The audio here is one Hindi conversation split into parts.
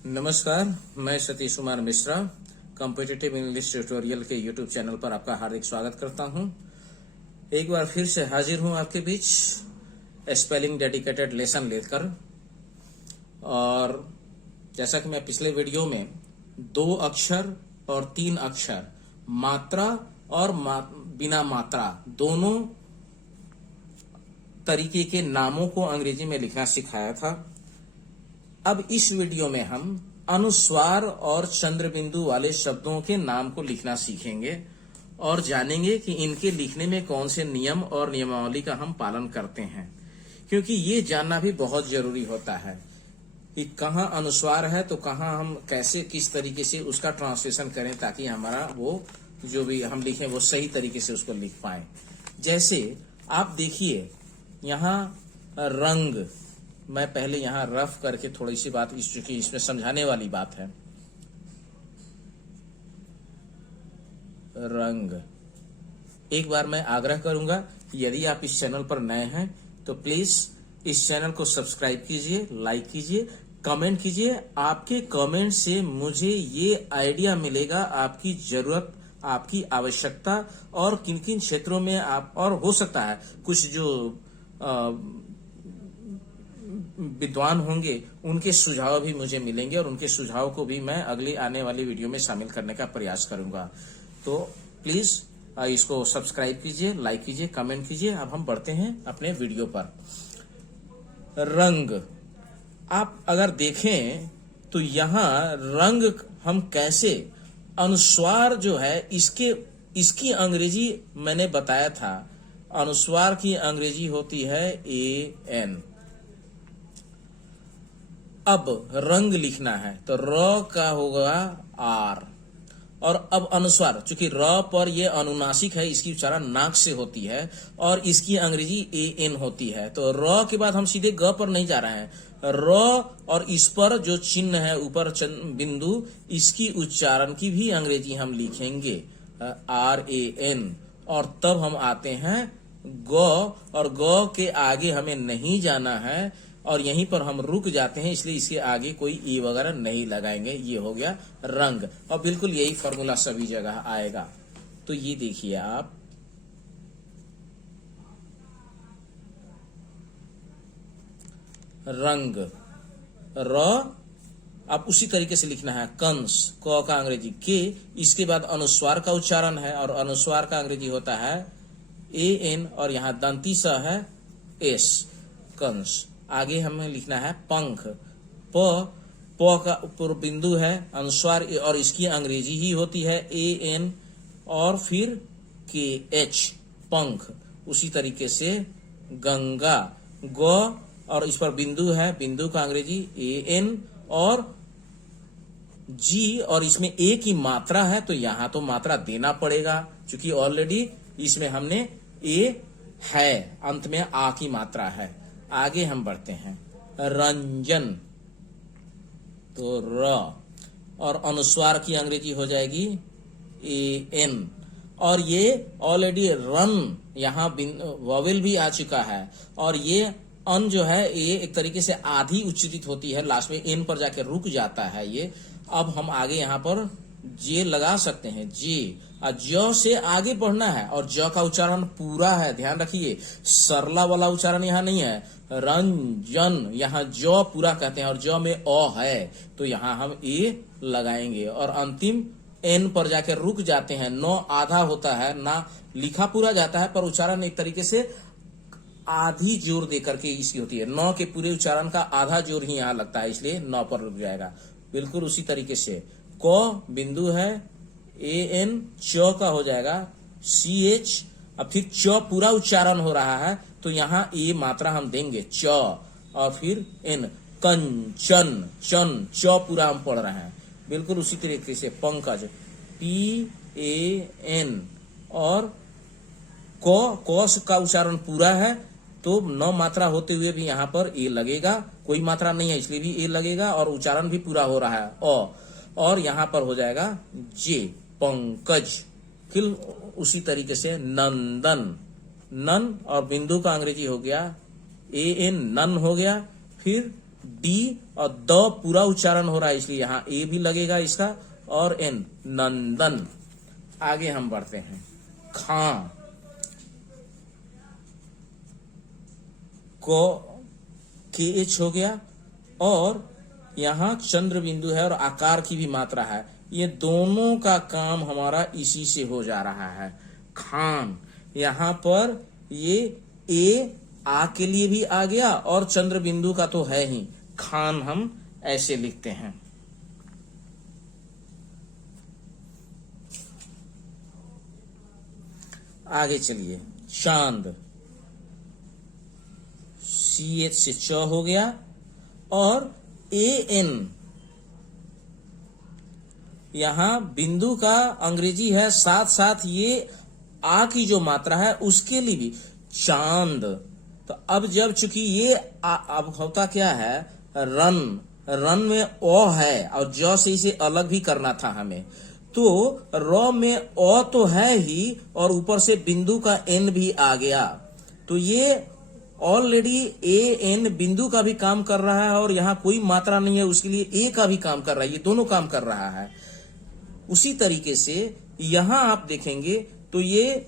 नमस्कार, मैं Satish Kumar Mishra competitive English tutorial के यूट्यूब चैनल पर आपका हार्दिक स्वागत करता हूं। एक बार फिर से हाजिर हूं आपके बीच स्पेलिंग डेडिकेटेड लेसन लेकर। और जैसा कि मैं पिछले वीडियो में 2 अक्षर और 3 अक्षर, मात्रा और बिना मात्रा दोनों तरीके के नामों को अंग्रेजी में लिखना सिखाया था। अब इस वीडियो में हम अनुस्वार और चंद्र बिंदु वाले शब्दों के नाम को लिखना सीखेंगे और जानेंगे कि इनके लिखने में कौन से नियम और नियमावली का हम पालन करते हैं, क्योंकि ये जानना भी बहुत जरूरी होता है कि कहाँ अनुस्वार है तो कहाँ हम कैसे किस तरीके से उसका ट्रांसलेशन करें ताकि हमारा वो जो भी हम लिखें वो सही तरीके से उसको लिख पाए। जैसे आप देखिए यहाँ रंग, मैं पहले यहां रफ करके थोड़ी सी बात चूंकि इसमें समझाने वाली बात है। रंग, एक बार मैं आग्रह करूंगा कि यदि आप इस चैनल पर नए हैं तो प्लीज इस चैनल को सब्सक्राइब कीजिए, लाइक कीजिए, कमेंट कीजिए। आपके कमेंट से मुझे ये आइडिया मिलेगा आपकी जरूरत, आपकी आवश्यकता और किन किन क्षेत्रों में आप, और हो सकता है कुछ जो विद्वान होंगे उनके सुझाव भी मुझे मिलेंगे और उनके सुझाव को भी मैं अगली आने वाली वीडियो में शामिल करने का प्रयास करूंगा। तो प्लीज इसको सब्सक्राइब कीजिए, लाइक कीजिए, कमेंट कीजिए। अब हम बढ़ते हैं अपने वीडियो पर। रंग, आप अगर देखें तो यहाँ रंग हम कैसे, अनुस्वार जो है इसकी अंग्रेजी मैंने बताया था, अनुस्वार की अंग्रेजी होती है AN। अब रंग लिखना है तो र का होगा R, और अब अनुस्वार, चूंकि र पर ये अनुनासिक है, इसकी उच्चारण नाक से होती है और इसकी अंग्रेजी AN होती है। तो र के बाद हम सीधे ग पर नहीं जा रहे हैं, र और इस पर जो चिन्ह है ऊपर बिंदु, इसकी उच्चारण की भी अंग्रेजी हम लिखेंगे RAN, और तब हम आते हैं ग, और ग के आगे हमें नहीं जाना है और यहीं पर हम रुक जाते हैं, इसलिए इसके आगे कोई ई वगैरह नहीं लगाएंगे। ये हो गया रंग, और बिल्कुल यही फॉर्मूला सभी जगह आएगा। तो ये देखिए आप, रंग, र आप उसी तरीके से लिखना है। कंस, क का अंग्रेजी के, इसके बाद अनुस्वार का उच्चारण है और अनुस्वार का अंग्रेजी होता है AN, और यहाँ दंती स है S, कंस। आगे हमें लिखना है पंख, प का ऊपर बिंदु है अनुस्वार, और इसकी अंग्रेजी ही होती है AN, और फिर KH, पंख। उसी तरीके से गंगा, ग और इस पर बिंदु है, बिंदु का अंग्रेजी AN, और G, और इसमें A की मात्रा है तो यहां तो मात्रा देना पड़ेगा, क्योंकि ऑलरेडी इसमें हमने A है, अंत में आ की मात्रा है। आगे हम बढ़ते हैं। रंजन, तो र, और अनुस्वार की अंग्रेजी हो जाएगी AN, और ये ऑलरेडी रन, यहाँ वॉवेल भी आ चुका है, और ये अन जो है ये एक तरीके से आधी उच्चारित होती है, लास्ट में एन पर जाके रुक जाता है ये। अब हम आगे यहाँ पर जे लगा सकते हैं, जे, और ज से आगे बढ़ना है, और ज का उच्चारण पूरा है, ध्यान रखिए, सरला वाला उच्चारण यहाँ नहीं है। रंजन, यहाँ ज पूरा कहते हैं और ज में अ है, तो यहाँ हम ए लगाएंगे और अंतिम एन पर जाके रुक जाते हैं। न आधा होता है, ना लिखा पूरा जाता है, पर उच्चारण एक तरीके से आधी जोर दे करके इसकी होती है। न के पूरे उच्चारण का आधा जोर ही यहाँ लगता है, इसलिए न पर रुक जाएगा। बिल्कुल उसी तरीके से क बिंदु है AN, च का हो जाएगा CH, अब फिर च पूरा उच्चारण हो रहा है तो यहाँ ए मात्रा हम देंगे च, और फिर एन, कंचन, चन, च पूरा हम पढ़ रहे हैं। बिल्कुल उसी तरीके से पंकज, PAN, और क का उच्चारण पूरा है तो 9 मात्रा होते हुए भी यहाँ पर ए लगेगा, कोई मात्रा नहीं है इसलिए भी ए लगेगा, और उच्चारण भी पूरा हो रहा है और यहाँ पर हो जाएगा जे, पंकज। फिर उसी तरीके से नंदन, नन और बिंदु का अंग्रेजी हो गया AN, नन हो गया। फिर डी और द पूरा उच्चारण हो रहा है इसलिए यहाँ ए भी लगेगा इसका, और एन नंदन। आगे हम बढ़ते हैं। खां, को के एच हो गया, और यहाँ चंद्र बिंदु है और आकार की भी मात्रा है। ये दोनों का काम हमारा इसी से हो जा रहा है। खान, यहाँ पर ये ए आ के लिए भी आ गया और चंद्र बिंदु का तो है ही। खान हम ऐसे लिखते हैं। आगे चलिए। चांद, सी एच से च हो गया, और ए एन, यहां बिंदु का अंग्रेजी है, साथ साथ ये आ की जो मात्रा है उसके लिए भी चांद। तो अब जब चूंकि ये अब होता क्या है, रन, रन में ओ है और ज से इसे अलग भी करना था हमें, तो र में ओ तो है ही और ऊपर से बिंदु का एन भी आ गया। तो ये ऑलरेडी ए एन बिंदु का भी काम कर रहा है और यहाँ कोई मात्रा नहीं है, उसके लिए ए का भी काम कर रहा है, ये दोनों काम कर रहा है। उसी तरीके से यहां आप देखेंगे तो ये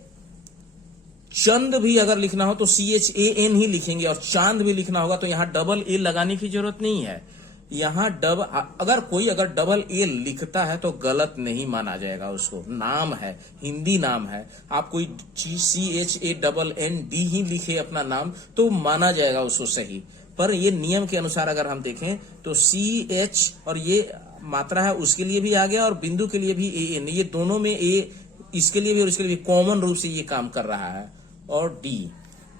चंद भी अगर लिखना हो तो CHAN ही लिखेंगे, और चांद भी लिखना होगा तो यहां डबल ए लगाने की जरूरत नहीं है। यहां अगर कोई डबल ए लिखता है तो गलत नहीं माना जाएगा, उसको नाम है, हिंदी नाम है। आप कोई CHANND ही लिखे अपना नाम तो माना जाएगा उसको सही, पर ये नियम के अनुसार अगर हम देखें तो CH और ये मात्रा है उसके लिए भी आ गया और बिंदु के लिए भी AN, ये दोनों में ए, इसके लिए भी और इसके लिए भी कॉमन रूप से ये काम कर रहा है। और डी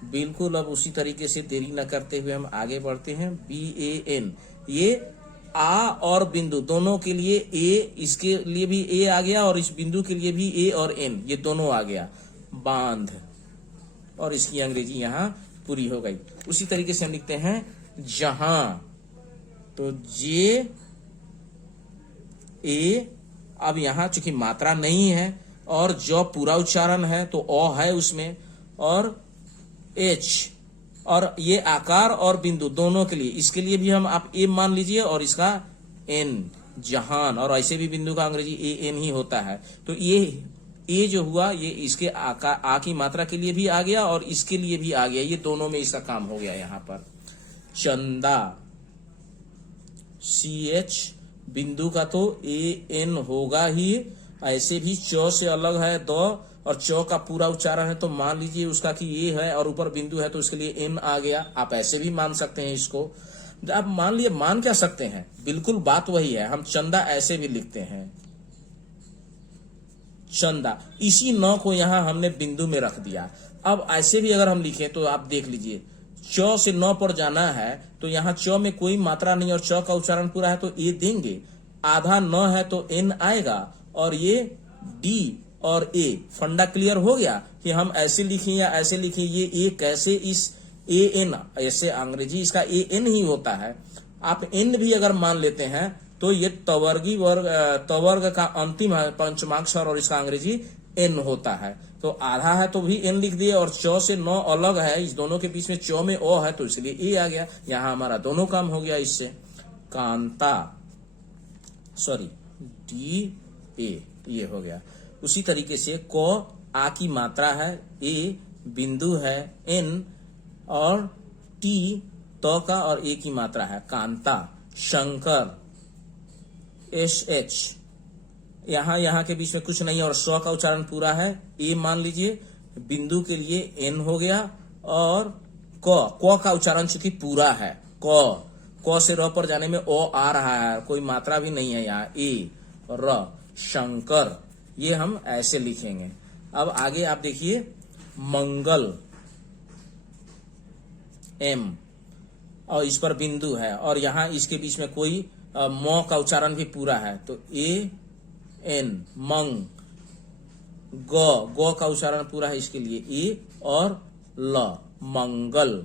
बिल्कुल अब उसी तरीके से देरी न करते हुए हम आगे बढ़ते हैं। BAN, ये आ और बिंदु दोनों के लिए ए, इसके लिए भी ए आ गया और इस बिंदु के लिए भी ए और एन, ये दोनों आ गया। बांध, और इसकी अंग्रेजी यहां पूरी हो गई। उसी तरीके से हम लिखते हैं जहां, तो जे ए, अब यहां चूंकि मात्रा नहीं है और जो पूरा उच्चारण है तो ओ है उसमें, और एच, और ये आकार और बिंदु दोनों के लिए, इसके लिए भी हम आप ए मान लीजिए और इसका एन, जहान, और ऐसे भी बिंदु का अंग्रेजी AN ही होता है। तो ये ए जो हुआ ये इसके आ की मात्रा के लिए भी आ गया और इसके लिए भी आ गया, ये दोनों में इसका काम हो गया। यहां पर चंदा, CH, बिंदु का तो AN होगा ही, ऐसे भी च से अलग है द, और च का पूरा उच्चारण है तो मान लीजिए उसका कि ये है और ऊपर बिंदु है तो उसके लिए एन आ गया। आप ऐसे भी मान सकते हैं इसको, आप मान लिए मान क्या सकते हैं, बिल्कुल बात वही है। हम चंदा ऐसे भी लिखते हैं, चंदा, इसी न को यहां हमने बिंदु में रख दिया। अब ऐसे भी अगर हम लिखें तो आप देख लीजिए, च से न पर जाना है तो यहाँ च में कोई मात्रा नहीं और च का उच्चारण पूरा है तो ए देंगे, आधा न है तो एन आएगा, और ये डी और ए, फंडा क्लियर हो गया कि हम ऐसे लिखें या ऐसे लिखें। ये ए कैसे, इस AN, ऐसे अंग्रेजी इसका AN ही होता है। आप एन भी अगर मान लेते हैं तो ये तवर्गी वर्ग, तवर्ग का अंतिम है पंचमाक्षर और इसका अंग्रेजी एन होता है। तो आधा है तो भी एन लिख दिए और च से न अलग है, इस दोनों के बीच में च में ओ है तो इसलिए ए आ गया। यहां हमारा दोनों काम हो गया इससे। कांता, सॉरी DA, ये हो गया। उसी तरीके से को आ की मात्रा है, ए बिंदु है, एन, और टी तो का और ए की मात्रा है, कांता। शंकर, SH, यहां के बीच में कुछ नहीं है और स्व का उच्चारण पूरा है, ए मान लीजिए, बिंदु के लिए एन हो गया, और क का उच्चारण चूंकि पूरा है, क से र पर जाने में ओ आ रहा है, कोई मात्रा भी नहीं है यहाँ, ए और र, शंकर, ये हम ऐसे लिखेंगे। अब आगे आप देखिए, मंगल, M, और इस पर बिंदु है और यहाँ इसके बीच में कोई म का उच्चारण भी पूरा है तो AN, मंग, ग का उच्चारण पूरा है इसके लिए ए, और ल, मंगल।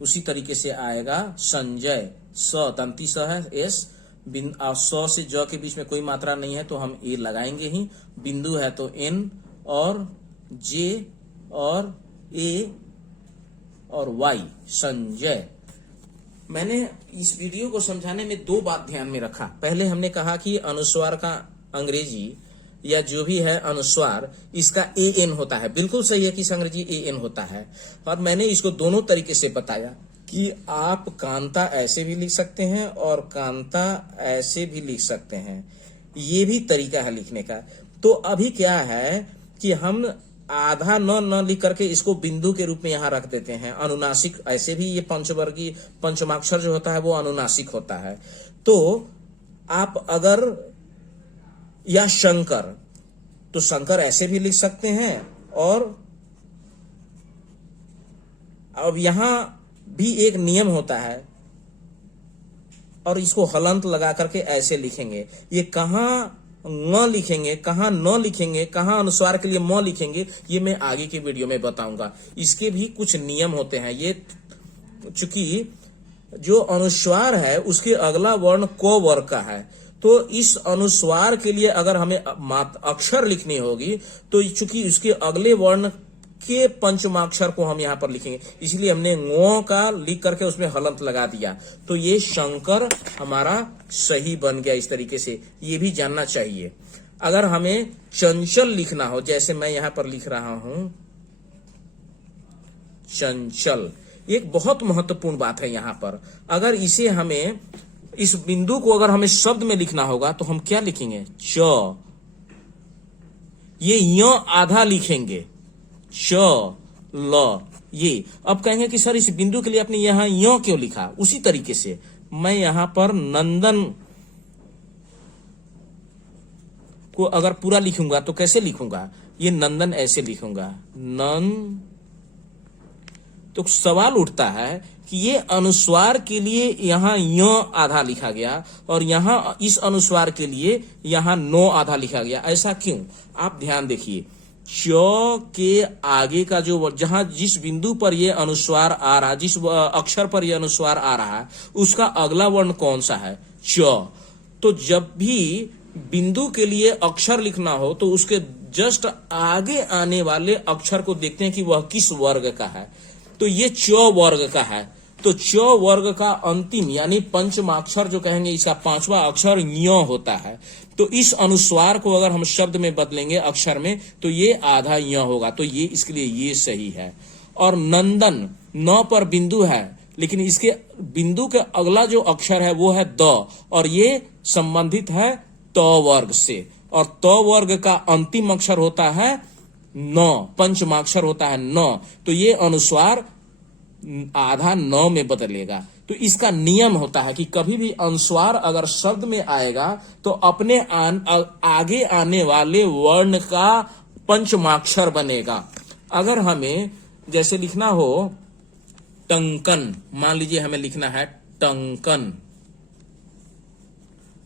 उसी तरीके से आएगा संजय, स, तंती स है, S, स से ज के बीच में कोई मात्रा नहीं है तो हम ए लगाएंगे ही, बिंदु है तो एन, और जे और ए और वाई, संजय। मैंने इस वीडियो को समझाने में दो बात ध्यान में रखा। पहले हमने कहा कि अनुस्वार का अंग्रेजी या जो भी है अनुस्वार, इसका एन होता है। बिल्कुल सही है कि इस अंग्रेजी एन होता है। और मैंने इसको दोनों तरीके से बताया कि आप कांता ऐसे भी लिख सकते हैं और कांता ऐसे भी लिख सकते हैं। ये भी तरीका है लिखने का। तो अभी क्या है कि हम आधा न लिख करके इसको बिंदु के रूप में यहां रख देते हैं। अनुनासिक ऐसे भी ये पंचवर्गीय पंचमाक्षर जो होता है वो अनुनासिक होता है। तो आप अगर या शंकर, तो शंकर ऐसे भी लिख सकते हैं। और अब यहां भी एक नियम होता है और इसको हलंत लगा करके ऐसे लिखेंगे। ये कहां न लिखेंगे, कहां न लिखेंगे, कहां अनुस्वार के लिए म लिखेंगे, ये मैं आगे की वीडियो में बताऊंगा। इसके भी कुछ नियम होते हैं। ये चूंकि जो अनुस्वार है उसके अगला वर्ण क वर्ग का है, तो इस अनुस्वार के लिए अगर हमें अक्षर लिखनी होगी तो चूंकि उसके अगले वर्ण के पंचमाक्षर को हम यहां पर लिखेंगे, इसलिए हमने ङ का लिख करके उसमें हलंत लगा दिया। तो ये शंकर हमारा सही बन गया। इस तरीके से ये भी जानना चाहिए। अगर हमें चंचल लिखना हो, जैसे मैं यहां पर लिख रहा हूं चंचल, एक बहुत महत्वपूर्ण बात है यहां पर। अगर इसे हमें, इस बिंदु को अगर हमें शब्द में लिखना होगा तो हम क्या लिखेंगे? च। ये य आधा लिखेंगे, च ल। ये अब कहेंगे कि सर इस बिंदु के लिए आपने यहां य क्यों लिखा? उसी तरीके से मैं यहां पर नंदन को अगर पूरा लिखूंगा तो कैसे लिखूंगा? ये नंदन ऐसे लिखूंगा, नन। तो सवाल उठता है कि ये अनुस्वार के लिए यहां य आधा लिखा गया और यहां इस अनुस्वार के लिए यहां नो आधा लिखा गया, ऐसा क्यों? आप ध्यान देखिए, च के आगे का जो जहां जिस बिंदु पर ये अनुस्वार आ रहा, जिस अक्षर पर ये अनुस्वार आ रहा है, उसका अगला वर्ण कौन सा है? च। तो जब भी बिंदु के लिए अक्षर लिखना हो तो उसके जस्ट आगे आने वाले अक्षर को देखते हैं कि वह किस वर्ग का है। तो ये च वर्ग का है। तो च वर्ग का अंतिम यानी पंचमाक्षर जो कहेंगे, इसका पांचवा अक्षर य होता है। तो इस अनुस्वार को अगर हम शब्द में बदलेंगे अक्षर में तो ये आधा य होगा। तो ये इसके लिए ये सही है। और नंदन, न पर बिंदु है लेकिन इसके बिंदु के अगला जो अक्षर है वो है द, और ये संबंधित है त वर्ग से। और त वर्ग का अंतिम अक्षर होता है न, पंचमाक्षर होता है न। तो ये अनुस्वार आधा न में बदलेगा। तो इसका नियम होता है कि कभी भी अनुस्वार अगर शब्द में आएगा तो अपने आगे आने वाले वर्ण का पंचमाक्षर बनेगा। अगर हमें जैसे लिखना हो टंकन, मान लीजिए हमें लिखना है टंकन,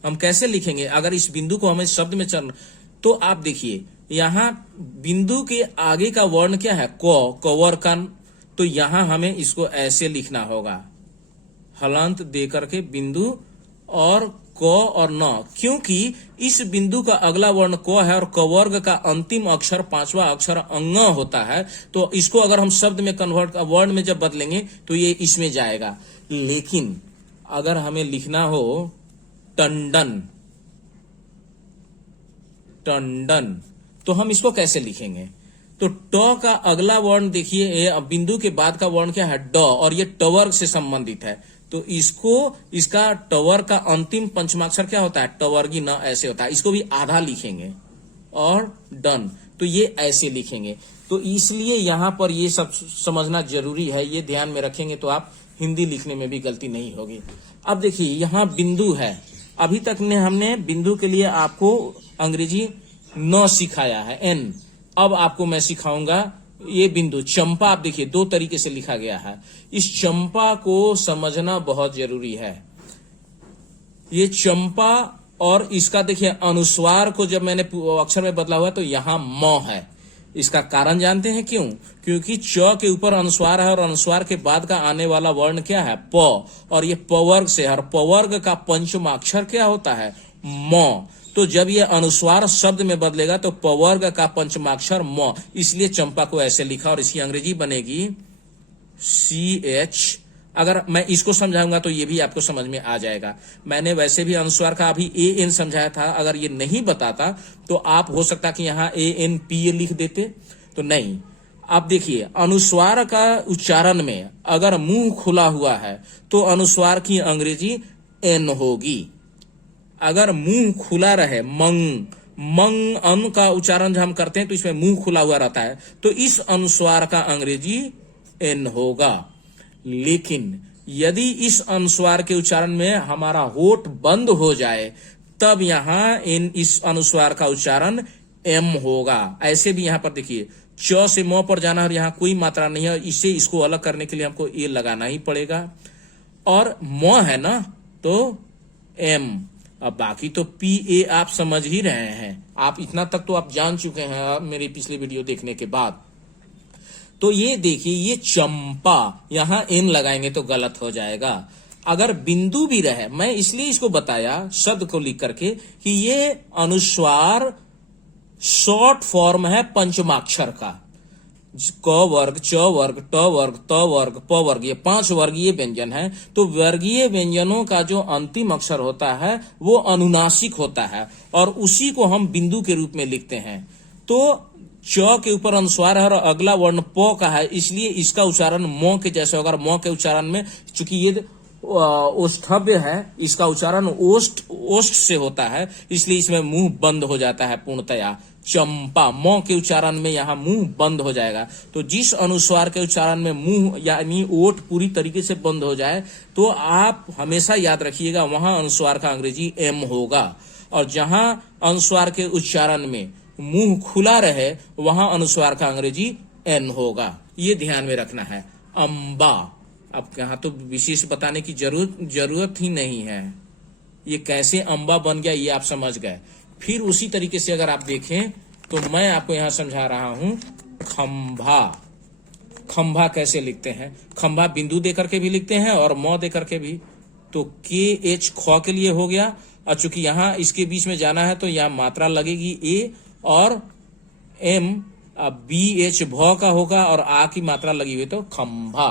हम कैसे लिखेंगे? अगर इस बिंदु को हमें शब्द में चलना, तो आप देखिए यहां बिंदु के आगे का वर्ण क्या है? क, कवर्कन। तो यहां हमें इसको ऐसे लिखना होगा, हलंत दे करके बिंदु और क और न, क्योंकि इस बिंदु का अगला वर्ण क है और कवर्ग का अंतिम अक्षर पांचवा अक्षर अंग होता है। तो इसको अगर हम शब्द में कन्वर्ट वर्ण में जब बदलेंगे तो ये इसमें जाएगा। लेकिन अगर हमें लिखना हो टंडन, टंडन, तो हम इसको कैसे लिखेंगे? तो ट का अगला वर्ण देखिए, बिंदु के बाद का वर्ण क्या है? ड, और ये टवर्ग से संबंधित है। तो इसको, इसका टवर का अंतिम पंचमाक्षर क्या होता है? टवर्गी न ऐसे होता है। इसको भी आधा लिखेंगे और डन, तो ये ऐसे लिखेंगे। तो इसलिए यहां पर ये सब समझना जरूरी है। ये ध्यान में रखेंगे तो आप हिंदी लिखने में भी गलती नहीं होगी। अब देखिए यहां बिंदु है। अभी तक ने हमने बिंदु के लिए आपको अंग्रेजी न सिखाया है, एन। अब आपको मैं सिखाऊंगा ये बिंदु चंपा। आप देखिए दो तरीके से लिखा गया है। इस चंपा को समझना बहुत जरूरी है। ये चंपा और इसका देखिए अनुस्वार को जब मैंने अक्षर में बदला हुआ तो यहां म है। इसका कारण जानते हैं क्यों? क्योंकि च के ऊपर अनुस्वार है और अनुस्वार के बाद का आने वाला वर्ण क्या है? प, और ये पवर्ग से है और पवर्ग का पंचमाक्षर क्या होता है? म। तो जब ये अनुस्वार शब्द में बदलेगा तो पवर्ग का पंचमाक्षर म, इसलिए चंपा को ऐसे लिखा और इसकी अंग्रेजी बनेगी CH अगर मैं इसको समझाऊंगा तो ये भी आपको समझ में आ जाएगा। मैंने वैसे भी अनुस्वार का अभी ए एन समझाया था, अगर ये नहीं बताता तो आप हो सकता कि यहाँ ए एन पी ए लिख देते, तो नहीं। आप देखिए अनुस्वार का उच्चारण में अगर मुंह खुला हुआ है तो अनुस्वार की अंग्रेजी एन होगी। अगर मुंह खुला रहे, मंग मंग अन का उच्चारण जब हम करते हैं तो इसमें मुंह खुला हुआ रहता है, तो इस अनुस्वार का अंग्रेजी एन होगा। लेकिन यदि इस अनुस्वार के उच्चारण में हमारा होठ बंद हो जाए तब यहां इस अनुस्वार का उच्चारण एम होगा। ऐसे भी यहां पर देखिए च से म पर जाना और यहां कोई मात्रा नहीं है, इसे इसको अलग करने के लिए हमको ए लगाना ही पड़ेगा। और म है ना तो एम। अब बाकी तो पी ए आप समझ ही रहे हैं, आप इतना तक तो आप जान चुके हैं मेरी पिछली वीडियो देखने के बाद। तो ये देखिए ये चंपा, यहां एन लगाएंगे तो गलत हो जाएगा। अगर बिंदु भी रहे, मैं इसलिए इसको बताया शब्द को लिख करके कि ये अनुस्वार शॉर्ट फॉर्म है पंचमाक्षर का। क वर्ग, च वर्ग, ट वर्ग, त वर्ग, प वर्ग, ये 5 वर्गीय व्यंजन है। तो वर्गीय व्यंजनों का जो अंतिम अक्षर होता है वो अनुनासिक होता है और उसी को हम बिंदु के रूप में लिखते हैं। तो च के ऊपर अनुस्वार है और अगला वर्ण प का है, इसलिए इसका उच्चारण म के जैसे होगा। म के उच्चारण में चूंकि ये ओष्ठव्य है, इसका उच्चारण ओष्ठ से होता है, इसलिए इसमें मुंह बंद हो जाता है पूर्णतया। चंपा, म के उच्चारण में यहां मुंह बंद हो जाएगा। तो जिस अनुस्वार के उच्चारण में मुंह यानी ओठ पूरी तरीके से बंद हो जाए तो आप हमेशा याद रखिएगा वहां अनुस्वार का अंग्रेजी एम होगा, और जहां अनुस्वार के उच्चारण में मुंह खुला रहे वहां अनुस्वार का अंग्रेजी एन होगा। ये ध्यान में रखना है। अंबा, अब यहां तो विशेष बताने की जरूरत ही नहीं है, ये कैसे अंबा बन गया ये आप समझ गए। फिर उसी तरीके से अगर आप देखें तो मैं आपको यहां समझा रहा हूं खंभा। खंभा कैसे लिखते हैं, खंभा बिंदु देकर के भी लिखते हैं और म देकर के भी। तो के एच ख के लिए हो गया, और चूंकि यहां इसके बीच में जाना है तो यहां मात्रा लगेगी ए, और एम बी एच भ का होगा और आ की मात्रा लगी हुई तो खंभा।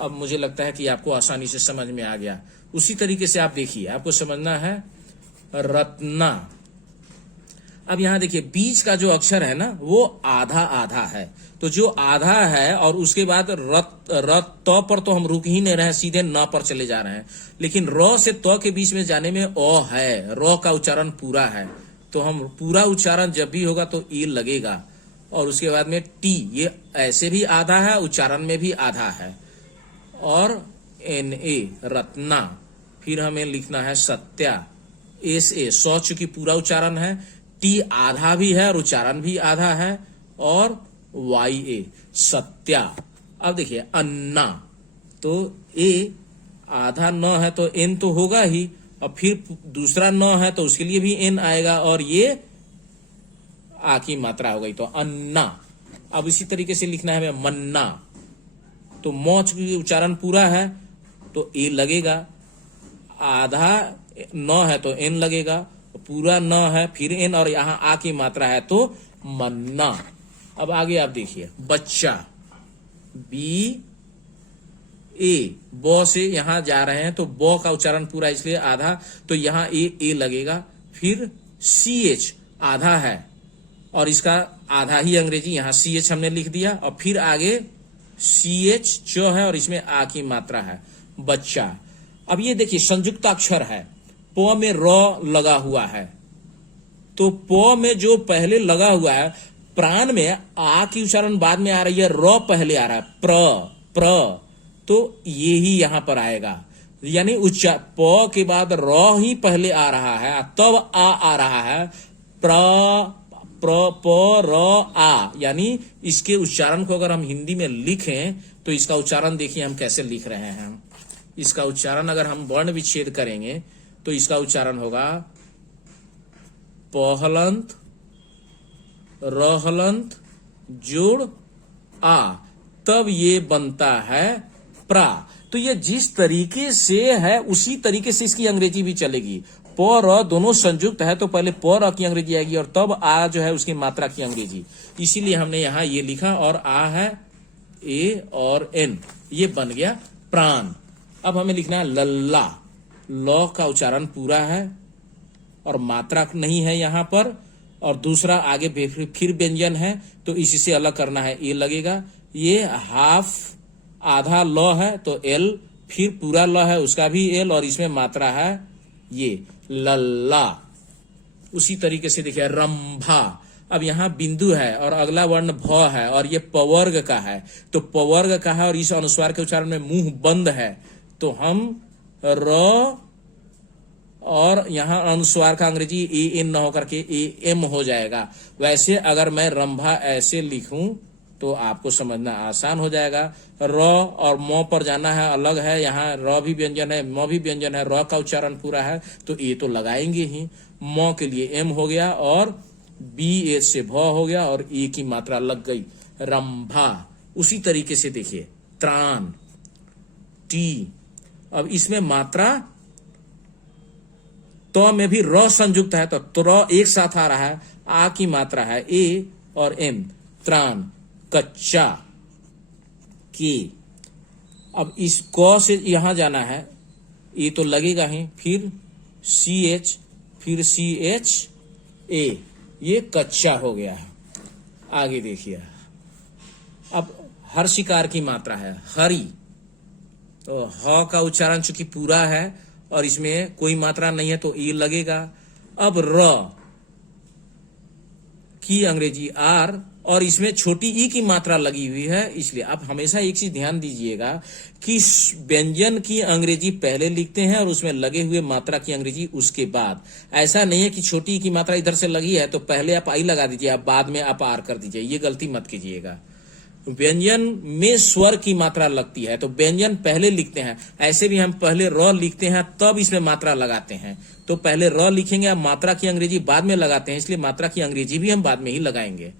अब मुझे लगता है कि आपको आसानी से समझ में आ गया। उसी तरीके से आप देखिए, आपको समझना है रत्ना। अब यहां देखिए बीच का जो अक्षर है ना वो आधा आधा है, तो जो आधा है और उसके बाद रत त पर तो हम रुक ही नहीं रहे, सीधे न पर चले जा रहे हैं। लेकिन र से त के बीच में जाने में अ है, र का उच्चारण पूरा है, तो हम पूरा उच्चारण जब भी होगा तो ए लगेगा। और उसके बाद में टी, ये ऐसे भी आधा है, उच्चारण में भी आधा है, और एन ए रत्ना। फिर हमें लिखना है सत्या, एस ए सौ चूंकि पूरा उच्चारण है, टी आधा भी है और उच्चारण भी आधा है, और वाई ए सत्या। अब देखिए अन्ना, तो ए आधा न है तो एन तो होगा ही, और फिर दूसरा न है तो उसके लिए भी एन आएगा, और ये आ की मात्रा हो गई तो अन्ना। अब इसी तरीके से लिखना है हमें मन्ना, तो मौच की उच्चारण पूरा है तो ए लगेगा, आधा न है तो एन लगेगा, पूरा न है फिर एन, और यहां आ की मात्रा है तो मन्ना। अब आगे आप देखिए बच्चा, बी ए, ब से यहां जा रहे हैं तो ब का उच्चारण पूरा इसलिए आधा, तो यहां ए लगेगा। फिर सी एच आधा है और इसका आधा ही अंग्रेजी, यहां सी एच हमने लिख दिया, और फिर आगे सी एच च है और इसमें आ की मात्रा है, बच्चा। अब ये देखिए संयुक्त अक्षर है, प में र लगा हुआ है, तो प में जो पहले लगा हुआ है, प्राण में आ की उच्चारण बाद में आ रही है, र पहले आ रहा है, प्र, तो ये ही यहां पर आएगा। यानी प के बाद र ही पहले आ रहा है, तब आ रहा है, प र आ। यानी इसके उच्चारण को अगर हम हिंदी में लिखें तो इसका उच्चारण देखिए हम कैसे लिख रहे हैं। इसका उच्चारण अगर हम वर्ण विच्छेद करेंगे तो इसका उच्चारण होगा पहलंत रहलंत जोड़ आ, तब ये बनता है प्रा। तो ये जिस तरीके से है उसी तरीके से इसकी अंग्रेजी भी चलेगी। प र दोनों संयुक्त है तो पहले प र की अंग्रेजी आएगी और तब आ जो है उसकी मात्रा की अंग्रेजी, इसीलिए हमने यहां ये लिखा, और आ है ए और एन, ये बन गया प्राण। अब हमें लिखना है लल्ला, लौ का उच्चारण पूरा है और मात्रा नहीं है यहाँ पर, और दूसरा आगे फिर व्यंजन है तो इससे अलग करना है, ए लगेगा। ये हाफ आधा लौ है तो एल, फिर पूरा लौ है उसका भी एल, और इसमें मात्रा है ये लल्ला। उसी तरीके से देखिए रंभा, अब यहाँ बिंदु है और अगला वर्ण भ है और ये पवर्ग का है, तो पवर्ग का है और इस अनुस्वार के उच्चारण में मुंह बंद है, तो हम र और यहाँ अनुस्वार का अंग्रेजी ए एन न होकर के ए एम हो जाएगा। वैसे अगर मैं रंभा ऐसे लिखूं तो आपको समझना आसान हो जाएगा। र और म पर जाना है, अलग है, यहाँ र भी व्यंजन है, म भी व्यंजन है, र का उच्चारण पूरा है तो ए तो लगाएंगे ही। म के लिए एम हो गया और बी ए से भ हो गया और ए की मात्रा लग गई, रंभा। उसी तरीके से देखिए त्राण, टी, अब इसमें मात्रा तो में भी र संयुक्त है तो त्र एक साथ आ रहा है, आ की मात्रा है ए और एम, त्राण। कच्चा, के, अब इस क से यहां जाना है, ये तो लगेगा ही, फिर सी एच, फिर सी एच ए, ये कच्चा हो गया है। आगे देखिए, अब हर शिकार की मात्रा है हरी, तो ह का उच्चारण चूंकि पूरा है और इसमें कोई मात्रा नहीं है तो ए लगेगा। अब र की अंग्रेजी आर और इसमें छोटी ई की मात्रा लगी हुई है, इसलिए आप हमेशा एक चीज ध्यान दीजिएगा कि व्यंजन की अंग्रेजी पहले लिखते हैं और उसमें लगे हुए मात्रा की अंग्रेजी उसके बाद। ऐसा नहीं है कि छोटी ई की मात्रा इधर से लगी है तो पहले आप आई लगा दीजिए, आप बाद में आप आर कर दीजिए, ये गलती मत कीजिएगा। व्यंजन में स्वर की मात्रा लगती है तो व्यंजन पहले लिखते हैं, ऐसे भी हम पहले र लिखते हैं तब इसमें मात्रा लगाते हैं, तो पहले र लिखेंगे, अब मात्रा की अंग्रेजी बाद में लगाते हैं, इसलिए मात्रा की अंग्रेजी भी हम बाद में ही लगाएंगे।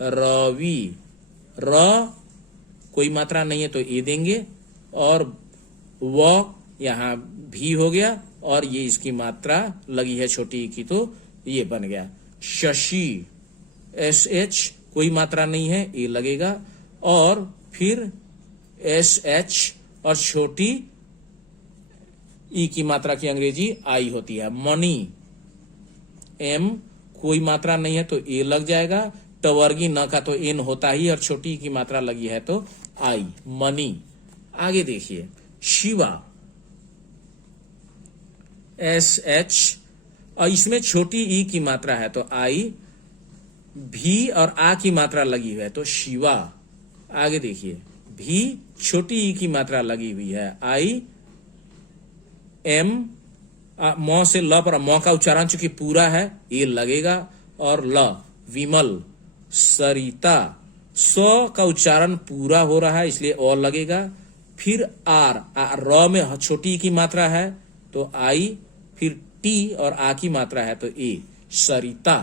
रवि, र कोई मात्रा नहीं है तो ए देंगे, और व यहाँ भी हो गया और ये इसकी मात्रा लगी है छोटी की तो ये बन गया। शशि, एस एच कोई मात्रा नहीं है, ए लगेगा, और फिर एस एच और छोटी ई की मात्रा की अंग्रेजी आई होती है। मनी, एम कोई मात्रा नहीं है तो ए लग जाएगा, टवर्गी न का तो एन होता ही और छोटी ई की मात्रा लगी है तो आई, मनी। आगे देखिए शिवा, एस एच और इसमें छोटी ई की मात्रा है तो आई, भी और आ की मात्रा लगी हुई है तो शिवा। आगे देखिए भी छोटी ई की मात्रा लगी हुई है, आई, एम, म से ल पर म का उच्चारण चूंकि पूरा है ए लगेगा, और ल, विमल। सरिता, स का उच्चारण पूरा हो रहा है इसलिए और लगेगा, फिर आर, र में छोटी ई की मात्रा है तो आई, फिर टी और आ की मात्रा है तो ए, सरिता।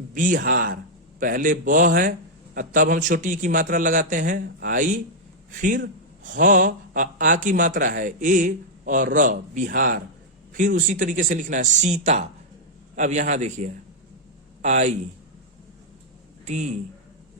बिहार, पहले ब है तब हम छोटी की मात्रा लगाते हैं आई, फिर ह आ की मात्रा है ए और र, बिहार। फिर उसी तरीके से लिखना है सीता। अब यहां देखिए आई, टी,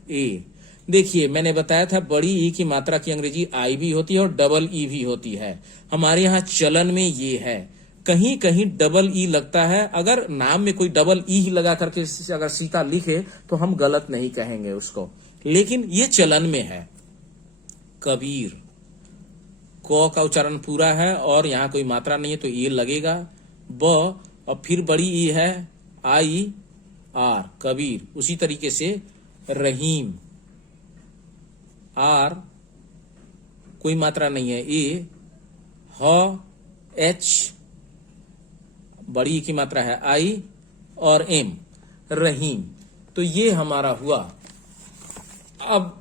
ए, देखिए मैंने बताया था बड़ी ई की मात्रा की अंग्रेजी आई भी होती है और डबल ई भी होती है, हमारे यहाँ चलन में ये है, कहीं कहीं डबल ई लगता है, अगर नाम में कोई डबल ई ही लगा करके अगर सीता लिखे तो हम गलत नहीं कहेंगे उसको, लेकिन ये चलन में है। कबीर, क का उच्चारण पूरा है और यहाँ कोई मात्रा नहीं है तो ये लगेगा, ब और फिर बड़ी ई है आई, आर, कबीर। उसी तरीके से रहीम, आर कोई मात्रा नहीं है ए, ह, एच बड़ी की मात्रा है आई और एम, रहीम। तो ये हमारा हुआ। अब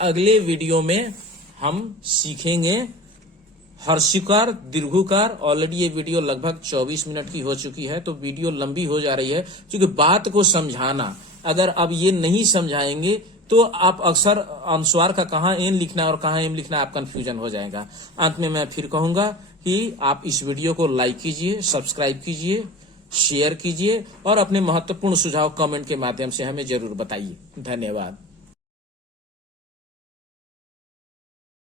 अगले वीडियो में हम सीखेंगे हर्षिकार, दीर्घकार। ऑलरेडी ये वीडियो लगभग 24 मिनट की हो चुकी है तो वीडियो लंबी हो जा रही है, क्योंकि बात को समझाना, अगर अब ये नहीं समझाएंगे तो आप अक्सर अनुस्वार का कहाँ एन लिखना और कहाँ एम लिखना आप कंफ्यूजन हो जाएगा। अंत में मैं फिर कहूंगा कि आप इस वीडियो को लाइक कीजिए, सब्सक्राइब कीजिए, शेयर कीजिए और अपने महत्वपूर्ण सुझाव कमेंट के माध्यम से हमें जरूर बताइए। धन्यवाद।